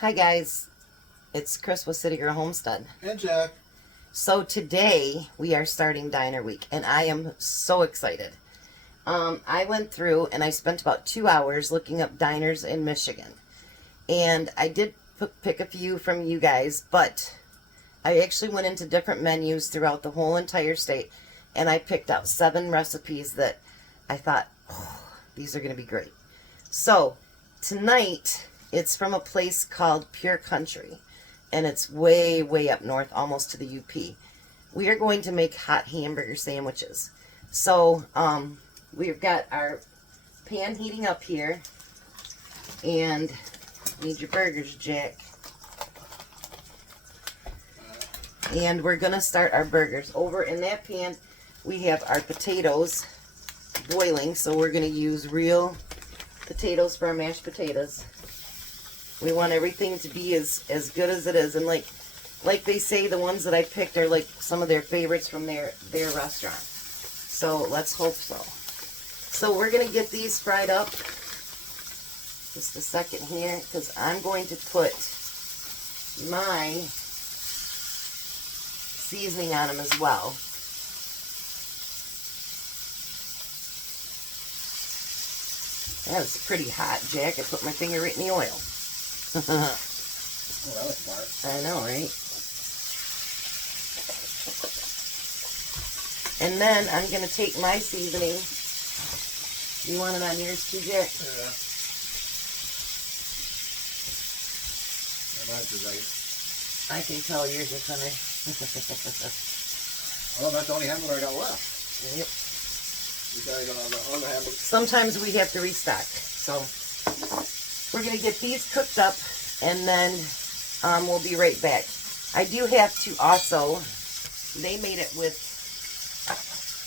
Hi guys, it's Chris with Citygirlhomestead. And Jack. So today we are starting Diner Week and I am so excited. I went through and I spent about 2 hours looking up diners in Michigan. And I did pick a few from you guys, but I actually went into different menus throughout the whole entire state and I picked out 7 recipes that I thought, oh, these are going to be great. So tonight it's from a place called Pure Country, and it's way, way up north, almost to the UP. We are going to make hot hamburger sandwiches. So, we've got our pan heating up here, and need your burgers, Jack. And we're going to start our burgers. Over in that pan, we have our potatoes boiling, so we're going to use real potatoes for our mashed potatoes. We want everything to be as good as it is. And like they say, the ones that I picked are like some of their favorites from their restaurant. So let's hope so. So we're going to get these fried up. Just a second here, because I'm going to put my seasoning on them as well. That was pretty hot, Jack. I put my finger right in the oil. Oh, that was smart. I know, right? And then I'm going to take my seasoning. You want it on yours too, Jack? Yeah. I can tell yours is funny. Well, that's the only hamburger I got left. Yep. Hamburger. Sometimes we have to restock. So we're going to get these cooked up, and then we'll be right back. I do have to also, they made it with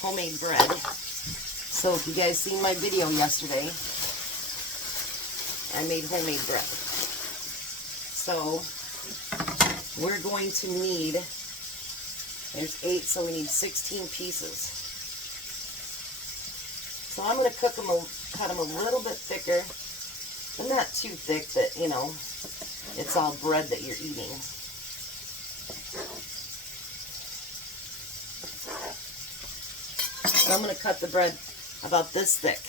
homemade bread. So if you guys seen my video yesterday, I made homemade bread. So we're going to need, there's 8, so we need 16 pieces. So I'm going to cut them a little bit thicker, but not too thick that, you know, it's all bread that you're eating. So I'm going to cut the bread about this thick.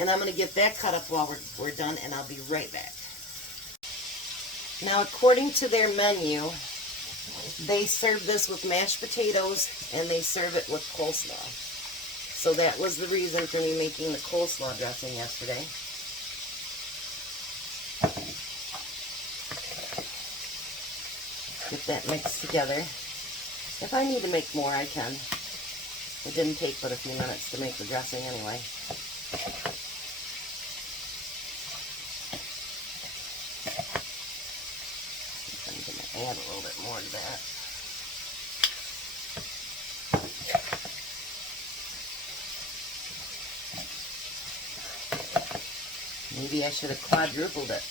And I'm going to get that cut up while we're done, and I'll be right back. Now, according to their menu, they serve this with mashed potatoes, and they serve it with coleslaw. So that was the reason for me making the coleslaw dressing yesterday. Get that mixed together. If I need to make more, I can. It didn't take but a few minutes to make the dressing anyway. I'm going to add a little bit more to that. Maybe I should have quadrupled it.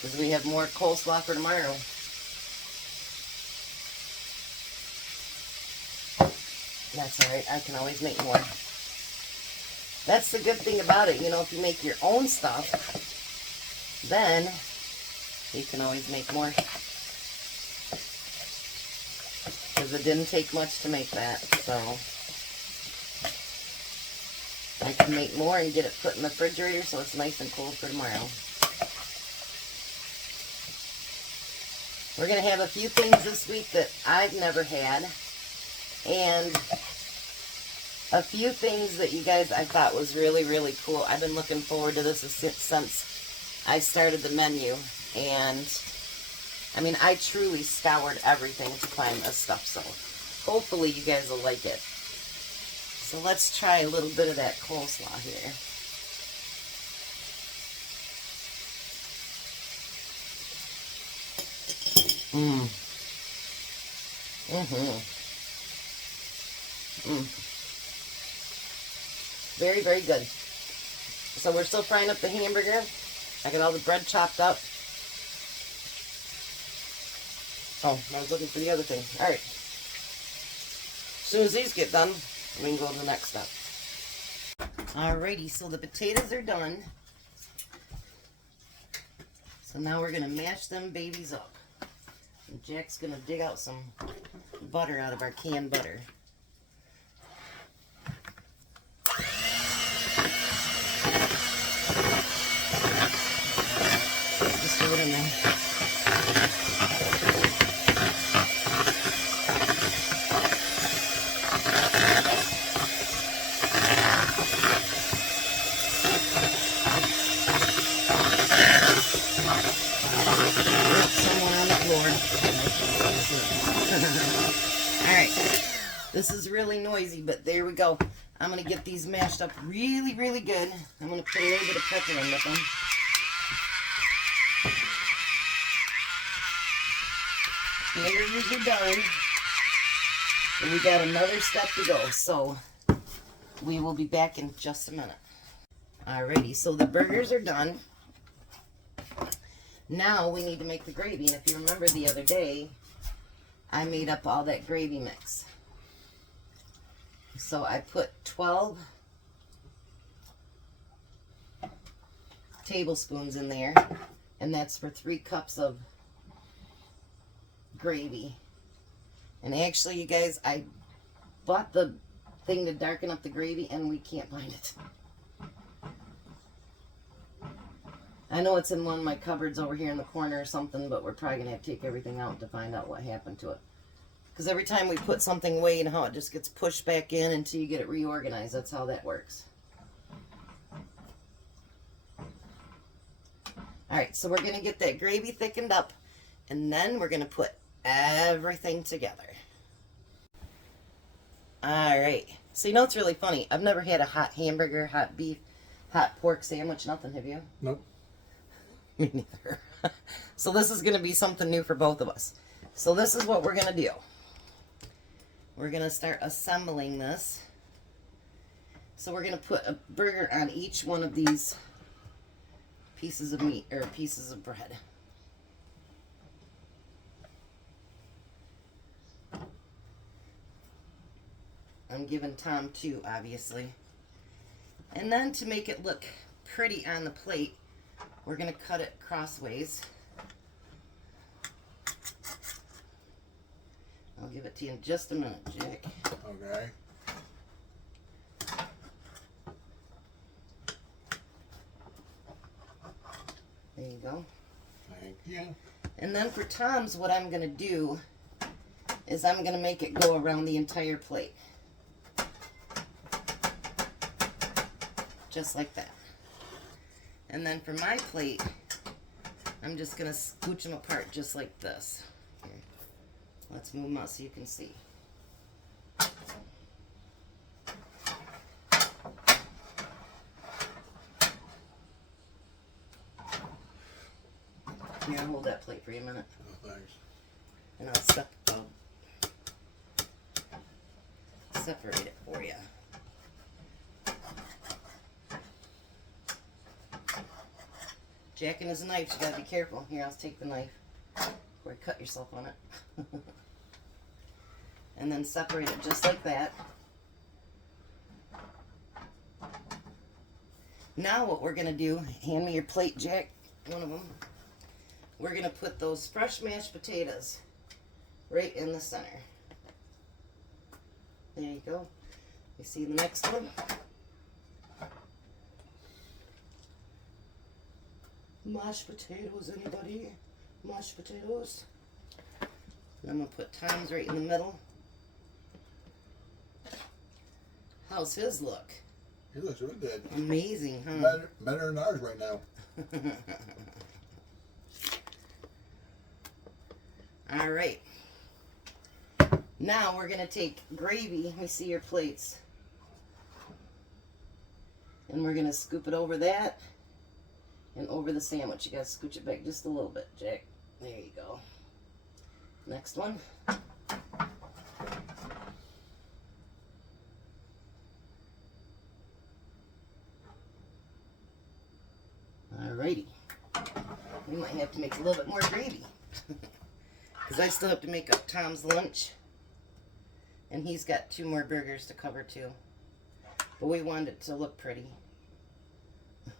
Because we have more coleslaw for tomorrow. That's alright, I can always make more. That's the good thing about it, you know, if you make your own stuff, then you can always make more. Because it didn't take much to make that, so I can make more and get it put in the refrigerator so it's nice and cold for tomorrow. We're going to have a few things this week that I've never had, and a few things that you guys I thought was really, really cool. I've been looking forward to this since I started the menu, and I mean, I truly scoured everything to find this stuff, so hopefully you guys will like it. So let's try a little bit of that coleslaw here. Very, very good. So we're still frying up the hamburger. I got all the bread chopped up. Oh, I was looking for the other thing. Alright. As soon as these get done, we can go to the next step. Alrighty, so the potatoes are done. So now we're gonna mash them babies up. And Jack's gonna dig out some butter out of our canned butter. Just throw it in there. Someone on the floor. Alright. This is really noisy, but there we go. I'm going to get these mashed up really, really good. I'm going to put a little bit of pepper in with them. Fingers are done. And we got another step to go. So we will be back in just a minute. Alrighty, so the burgers are done. Now we need to make the gravy. And if you remember the other day, I made up all that gravy mix. So I put 12 tablespoons in there, and that's for 3 cups of gravy. And actually, you guys, I bought the thing to darken up the gravy, and we can't find it. I know it's in one of my cupboards over here in the corner or something, but we're probably going to have to take everything out to find out what happened to it. Because every time we put something away, you know how it just gets pushed back in until you get it reorganized. That's how that works. Alright, so we're going to get that gravy thickened up, and then we're going to put everything together. Alright, so you know what's really funny? I've never had a hot hamburger, hot beef, hot pork sandwich, nothing, have you? Nope. Me neither. So this is going to be something new for both of us. So this is what we're going to do. We're going to start assembling this. So we're going to put a burger on each one of these pieces of meat, or pieces of bread. I'm giving Tom 2, obviously. And then to make it look pretty on the plate, we're going to cut it crossways. I'll give it to you in just a minute, Jack. Okay. There you go. Thank you. And then for Tom's, what I'm going to do is I'm going to make it go around the entire plate. Just like that. And then for my plate, I'm just going to scooch them apart just like this. Here. Let's move them out so you can see. Here, I'll hold that plate for you a minute. Oh, thanks. And I'll separate it for you. Jack and his knife, you gotta be careful. Here, I'll take the knife before you cut yourself on it. And then separate it just like that. Now what we're gonna do, hand me your plate, Jack, one of them. We're gonna put those fresh mashed potatoes right in the center. There you go. You see the next one? Mashed potatoes, anybody? Mashed potatoes. And I'm gonna put Tom's right in the middle. How's his look? He looks really good. Amazing, huh? Better than ours right now. All right. Now we're gonna take gravy. Let me see your plates. And we're gonna scoop it over that and over the sandwich. You gotta scooch it back just a little bit, Jack. There you go. Next one. Alrighty. We might have to make a little bit more gravy. Because I still have to make up Tom's lunch. And he's got 2 more burgers to cover too. But we wanted it to look pretty.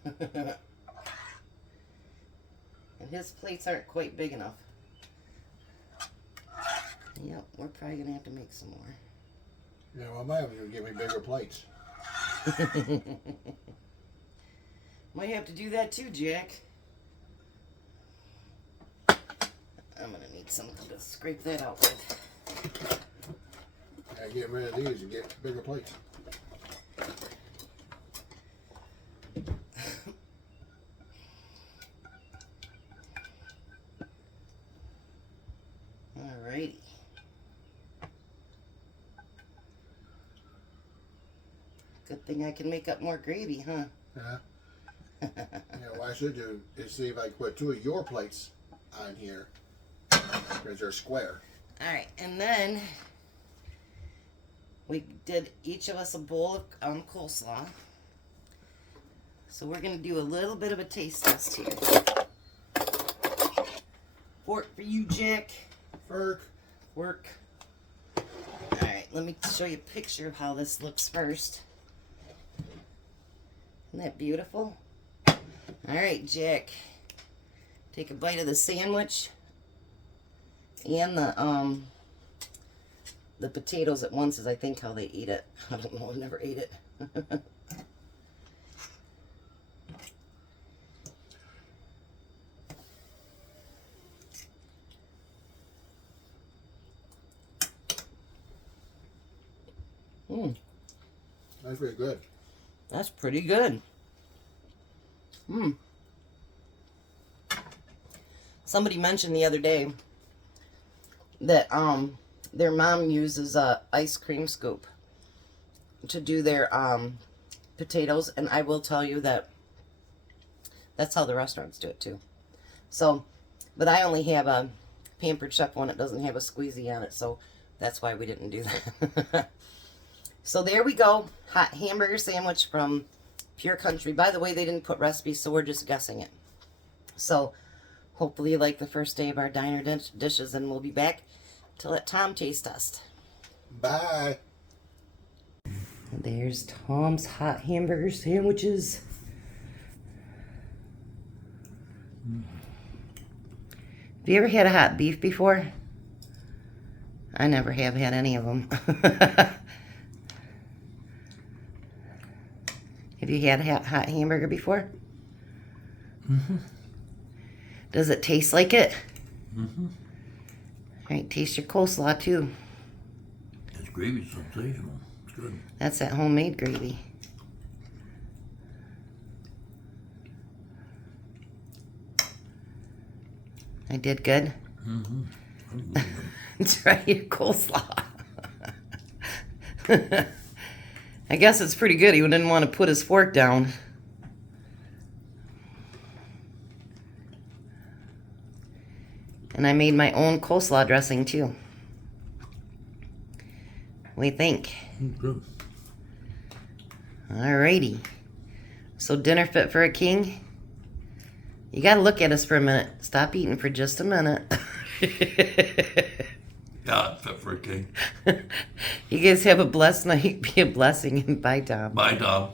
And his plates aren't quite big enough. Yep, we're probably going to have to make some more. Yeah, well, my was going to give me bigger plates. Might have to do that too, Jack. I'm going to need something to scrape that out with. I get rid of these and get bigger plates. Alrighty. Good thing I can make up more gravy, huh? Yeah. What I should do is see if I can put 2 of your plates on here because they're square. Alright, and then we did each of us a bowl of coleslaw. So we're going to do a little bit of a taste test here. Fork for you, Jack. Work. Alright, let me show you a picture of how this looks first. Isn't that beautiful? Alright, Jack. Take a bite of the sandwich and the potatoes at once, is I think how they eat it. I don't know, I've never ate it. That's pretty good. That's pretty good. Somebody mentioned the other day that their mom uses a ice cream scoop to do their potatoes, and I will tell you that that's how the restaurants do it too. So, but I only have a Pampered Chef one. It doesn't have a squeezy on it, so that's why we didn't do that. So there we go. Hot hamburger sandwich from Pure Country. By the way, they didn't put recipes, so we're just guessing it. So hopefully you like the first day of our diner dishes, and we'll be back to let Tom taste test. Bye. And there's Tom's hot hamburger sandwiches. Have you ever had a hot beef before? I never have had any of them. Have you had a hot hamburger before? Mm-hmm. Does it taste like it? Mm-hmm. All right, taste your coleslaw too. This gravy's sensational. It's good. That's that homemade gravy. I did good. Mm-hmm. Try your coleslaw. I guess it's pretty good. He didn't want to put his fork down. And I made my own coleslaw dressing too. What do you think? Good. Alrighty. So dinner fit for a king? You gotta look at us for a minute. Stop eating for just a minute. Yeah, it's fit for a king. You guys have a blessed night. Be a blessing, and bye, Tom. Bye, Tom.